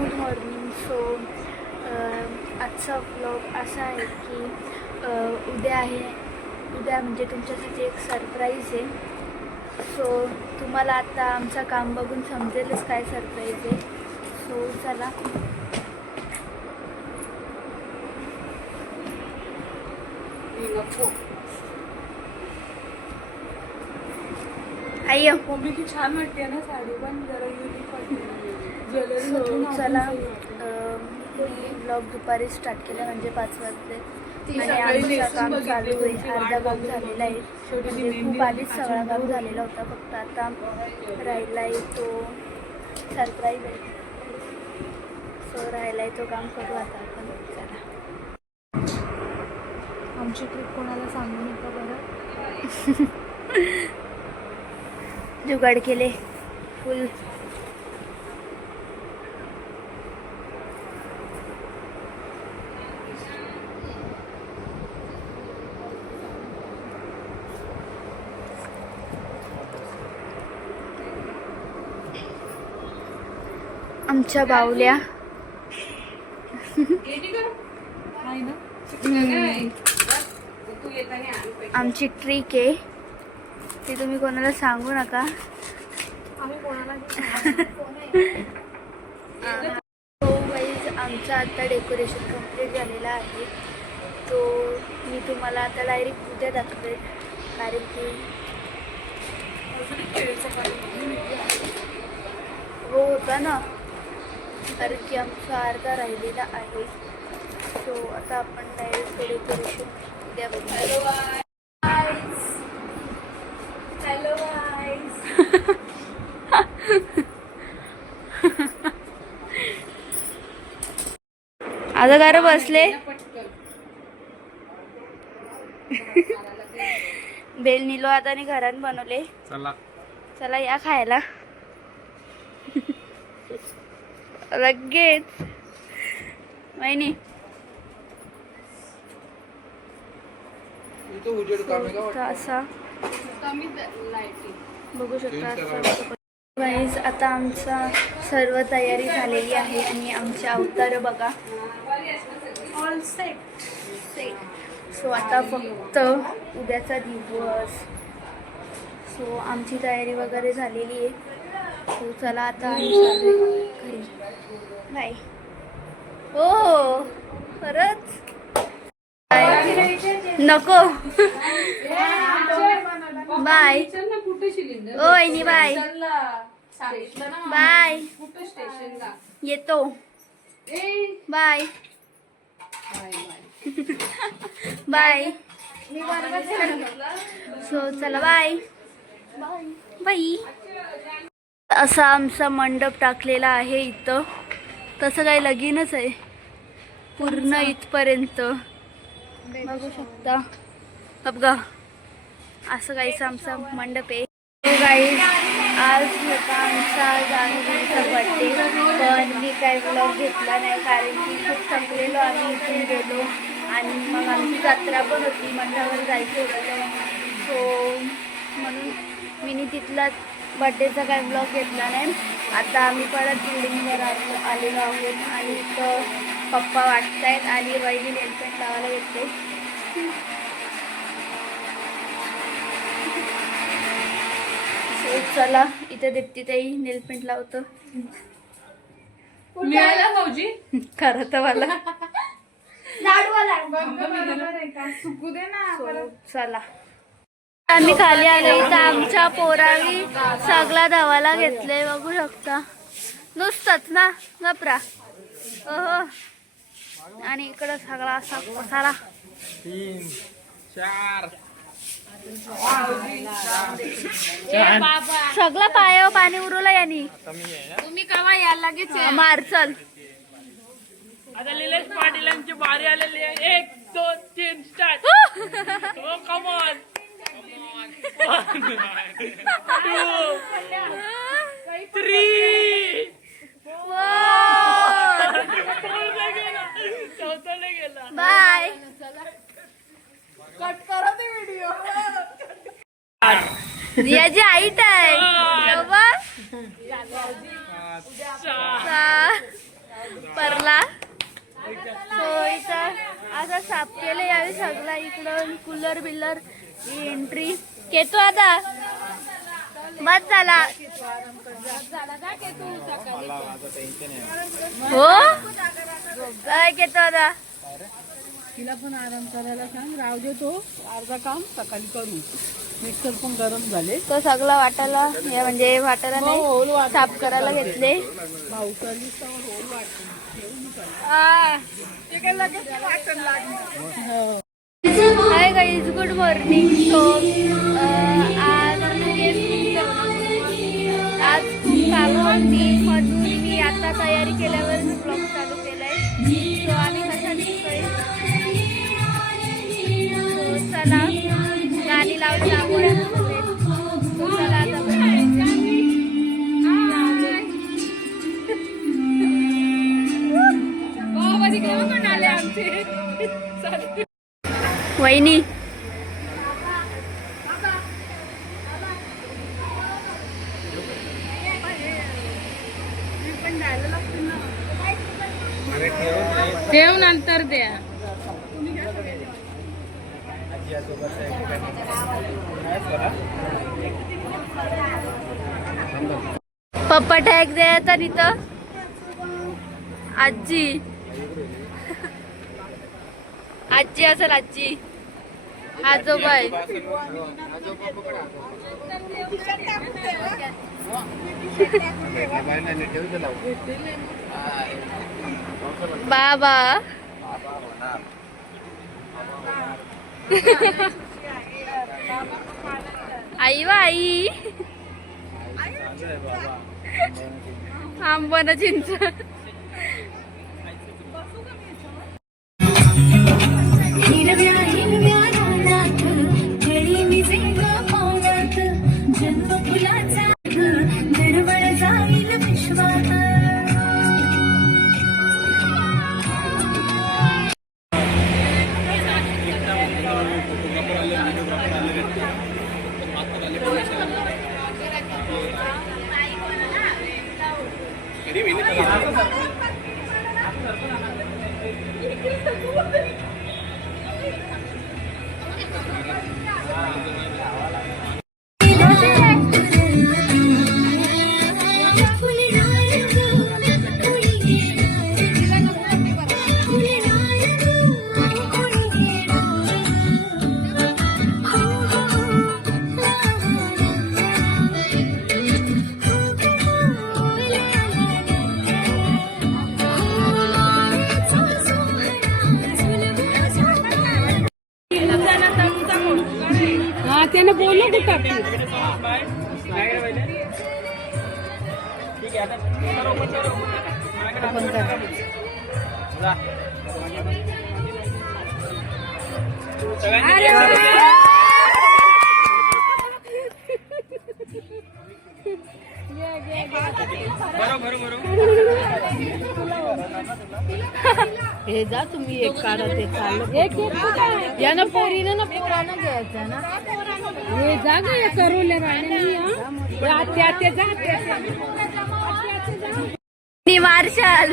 Good morning. So आजचा vlog असा आहे की उद्या म्हणजे तुमच्यासाठी एक सरप्राईज आहे. सो तुम्हाला आता आमचं काम बघून समजेलच काय सरप्राईज आहे. सो चला. आई मम्मी की छान वाटते ना साडी पण जरा युनिक वाटते. सो चला. मी ब्लॉग दुपारी स्टार्ट केला म्हणजे 5 वाजले आणि आमचं काम चालू आहे. अर्धा काम झालेला आहे म्हणजे खूप आधीच सगळा काम झालेला होता. फक्त आता राहिला आहे तो सरप्राईज आहे. सो राहिला आहे तो काम करू आता आपण. चला. आमची ट्रिप कोणाला सांगू नका बरं. जुगाड केले फुल. आमच्या बावल्या आमची ट्रिक आहे ती तुम्ही कोणाला सांगू नका. आमचं आता डेकोरेशन कंप्लीट झालेला आहे. तो मी तुम्हाला आता डायरेक्ट उद्या दाखवेल कारण की हो होता ना, कारण की आमचा अर्धा राहिलेला आहे. सो आता आपण डायरेक्ट डेकोरेशन उद्या बघू. हॅलो आता घर बसले. बेल निलो आता घरात बनवले. चला चला या खायला. लगेच वहिनी असा बघू शकता. गाईज आता आमचा सर्व तयारी झालेली आहे आणि आमचे अवतार बघा ऑल सेट. सो आता फक्त उद्याचा दिवस. सो आमची तयारी वगैरे झालेली आहे. सो चला आता आम्ही चाललोय घरी. बाय. हो खरंच नको. बाय. ओ वहिनी बाय. बाय. येतो. बाय. बाय. सो चला बाय. बाय. असा आमचा मंडप टाकलेला आहे इथं. तसं काही लगीनच आहे पूर्ण इथपर्यंत बघू शकता. बघा असं काहीच आमचा मंडप आहे. गाईज आज होता आमचा जान्हवीचा बड्डे पण मी काही व्लॉग घेतला नाही कारण की खूप थकलेलो. आम्ही इथून गेलो आणि मग आमची जत्रा पण होती, मंडळावर जायचं होतं. सो म्हणून मी तिथला बड्डेचा काही ब्लॉग घेतला नाही. आता आम्ही परत बिल्डिंगवर आलेलो आहोत आणि इथं पप्पा वाटत आहेत आणि वहिनी नेलपेंट लावायला येते. चला इथे दीप्ती ताई नेलपेंट लावतं. खरं तर मला चला. आम्ही खाली आलो इथं आमच्या पोरावी सगळा धावाला घेतले बघू शकता. नुसतंच ना गपरा. आणि इकडं सगळा असा पसारा. 3 4 सगळं पायावर पाणी उरवलं यांनी. तुम्ही केव्हा यायला लगेच मार्चल आता निलेश पाटीलांची बारी आलेली आहे. 1 2 3 स्टार्ट. हो कम ऑन. 1 2 3 बाय. कट करा ते व्हिडिओ. रियाची हाईट आहे. टेलर एंट्री केतो आता बस झाला हो काय केतो आता तिला पण आराम करायला सांग, राहू दे तो अर्धा काम सकाळी करू. मिक्सर पण गरम झाले. तो सगळा वाटायला या म्हणजे वाटायला होल नाही वाट साफ करायला घेतले. भाऊ करलीस तर होल वाटते. ते काय लगेच वाटण hi guys good morning. So आज खूप काम होती म्हणून मी आता तयारी केल्यावर ब्लॉग चालू केलाय. सो आम्ही कशा दिसतोय चला गाणी लावली आवड चला आता वहिनी ठेव नंतर द्या. पप्पा टॅग द्यायचा तिथं आजी आजी असेल आजी आजोबा आहे. बाबा आई वा आई आंबन चिंच हिरव्या हिरव्या रानात खेळी मी सेवा पावनात जन्म फुलाचा निर्मळ जाईल विश्वात. त्याने बोललो कुठं हे जा तुम्ही एक काढा ते चाललं एक यानं पोरीनं ना पोरानं घ्यायचं ना हे जा ग या करूले मार्शल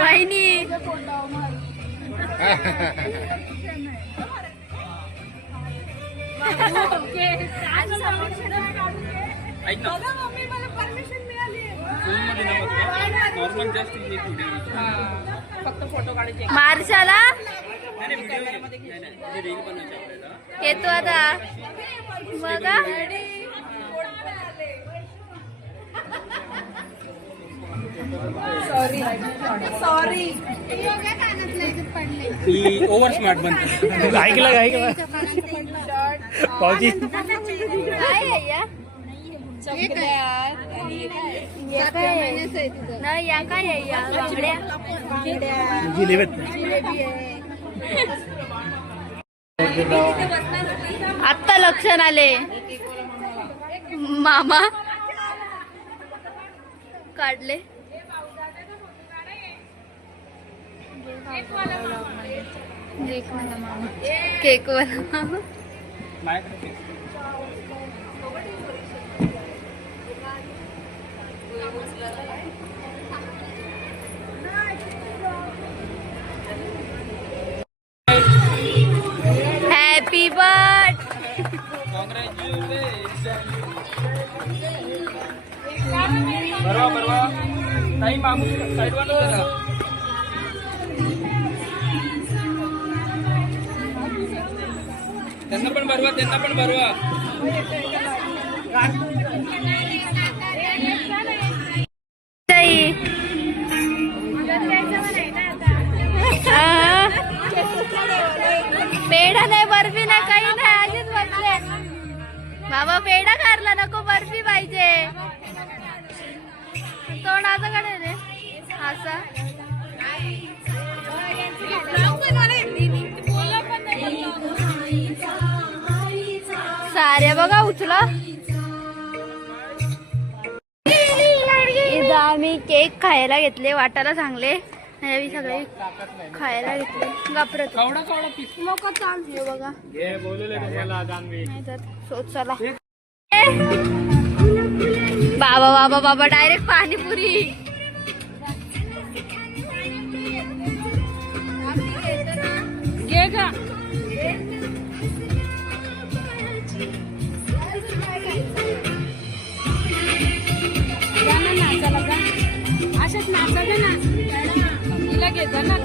वहिनी फक्त फोटो काढायचे. मार्शाला येतो आता बघा ओव्हर स्मार्ट बनते. ऐकलं पावजी काय आहे या? नाही या काय आहे या बांगड्या आत्ता लक्षण आले मामा काढले केक वाला मामा हॅपी बरोबर ताई मामू साईडवर जरा त्यांना पण भरवा ताई पेढा नाही बर्फी नाही काही नाही आधीच बसले बाबा पेढा खारला नको बर्फी पाहिजे तोंड असं कडे रे असं साऱ्या बघा उचला इथं आम्ही केक खायला घेतले वाटायला चांगले आम्ही सगळे खायला घेतले गापरत कवडा पीस लोक चालू बघा घे बोलले तुम्हाला जानवी नाही तर सोच चला बाबा बाबा बाबा डायरेक्ट पाणीपुरी घे का नाचायला का अशाच नाचायचं ना तिला घेता ना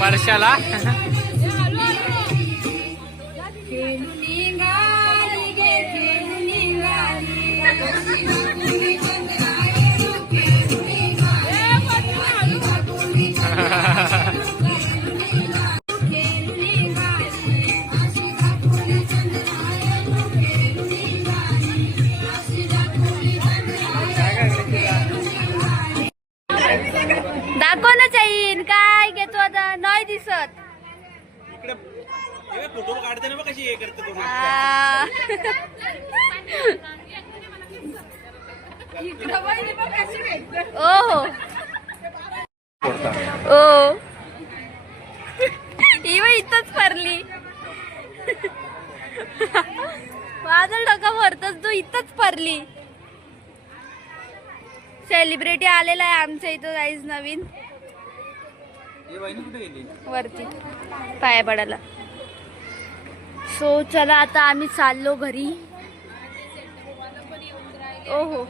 वर्षाला दाखव ना चाईन काय घेतो आता नाही दिसत इकडे फोटो काढते ना कशी हे करते ओहो ओ ही बाई इथंच पडली माझा डोका भरतच तू इथंच पडली सेलिब्रिटी आलेला आहे आमच्या इथं गाईज नवीन वरती पाया पडायला सो चला आता आम्ही चाललो घरी ओहो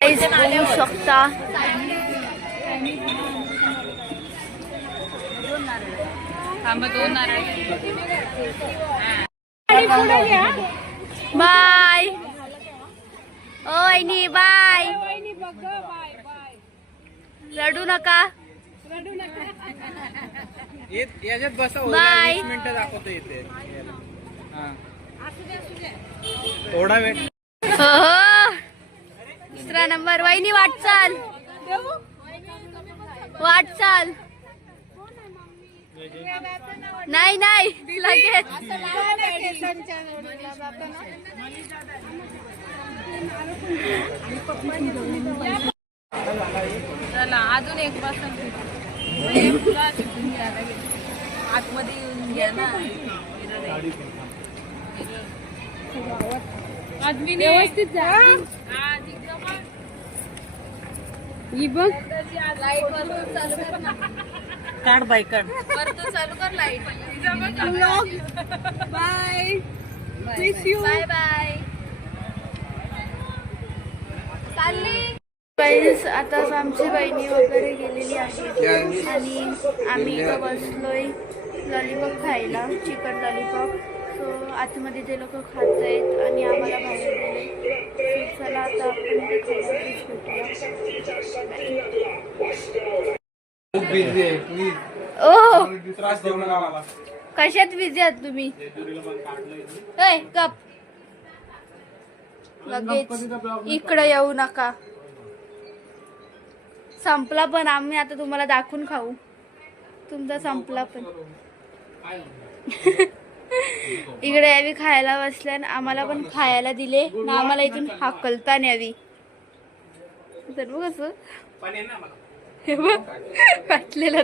गाईज बघू शकता बाय ओ वहिनी बाय रडू नका. याच्यात बसा बाय. 20 मिनिटं दाखवतो इथे. थोडा वेळ. हो दुसरा नंबर. वहिनी वाटचाल वाटचाल. नाही नाही लगेच. चला अजून एक बस आतमध्ये येऊन घ्या ना. व्यवस्थित जा. ही बघ लाईट वरतून चालू कर ना. काढ बाई काढ. वरतून चालू कर लाईट. Bye bye bye. चालली गाईस. आता आमची बहिणी वगैरे गेलेली आहे आणि आम्ही इथं बसलोय लॉलीपॉप खायला. Chicken lollipop. सो आतमध्ये ते लोक खात आहेत आणि आम्हाला बाहेर गेले. चला आता आपण ते खायला भेटूया. ओ कशात बिझी आहात तुम्ही? कप लगेच इकडे येऊ नका. संपला पण आम्ही आता तुम्हाला दाखवून खाऊ. तुमचा संपला पण. इकडे यावी खायला बसल्या. आम्हाला पण खायला दिले ना. आम्हाला इथून हाकलता न्यावी. तर बघ कसं हे बघ वाटलेलं.